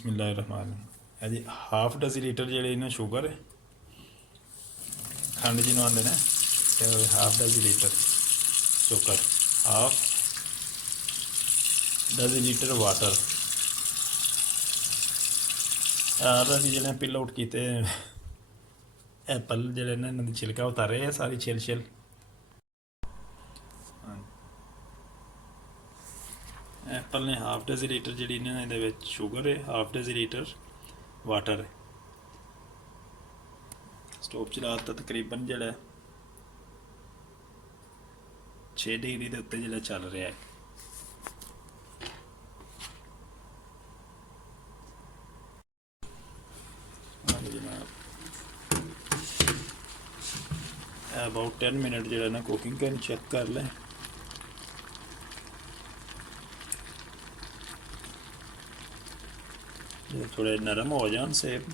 बिस्मिल्लाहिर्रहमान है जी। Half decilitre ਜਿਹੜੇ ਇਹਨਾਂ ਸ਼ੂਗਰ ਹੈ ਖੰਡ ਜਿਹਨੂੰ ਆਉਂਦੇ ਨੇ ਤੇ half decilitre sugar half decilitre water ਆਹ ਜੀ ਜਿਹੜੇ ਪਿਲ ਆਊਟ ਕੀਤੇ ਐਪਲ ਜਿਹੜੇ ਨੇ ਇਹਨਾਂ ਦੀ ਛਿਲਕਾ ਉਤਾਰੇ ਆ ਸਾਰੀ ਛਿਲ एप्पल ने हाफ डेसीलीटर जी इन्होंने शुगर है हाफ डेसीलीटर वाटर है स्टोव चलाता तकरीबन जो 6 डिग्री के उत्ते जो चल रहा है अबाउट 10 मिनट जो ना कुकिंग करनी चेक कर लें थोड़े नरम हो जान सेब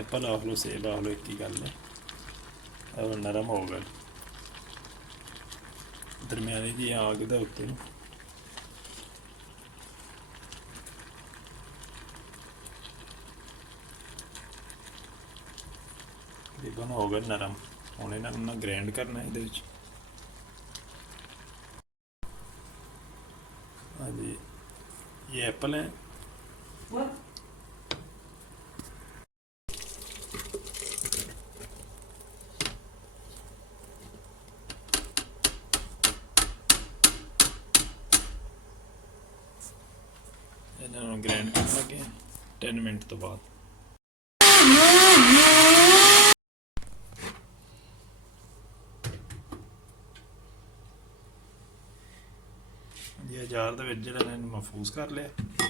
एप्पल आख लो सेब आख लो एक ही गल है और नरम हो गए दरम्यानी जी आग दे उत्ते तकरीबन हो गए नरम हुण इन्हां ग्राइंड करना इहदे विच हाँ जी ये एप्पल है इन्होंने ग्राइंड करन लगे 10 मिनट तो बाद जी जार महफूज कर लिया।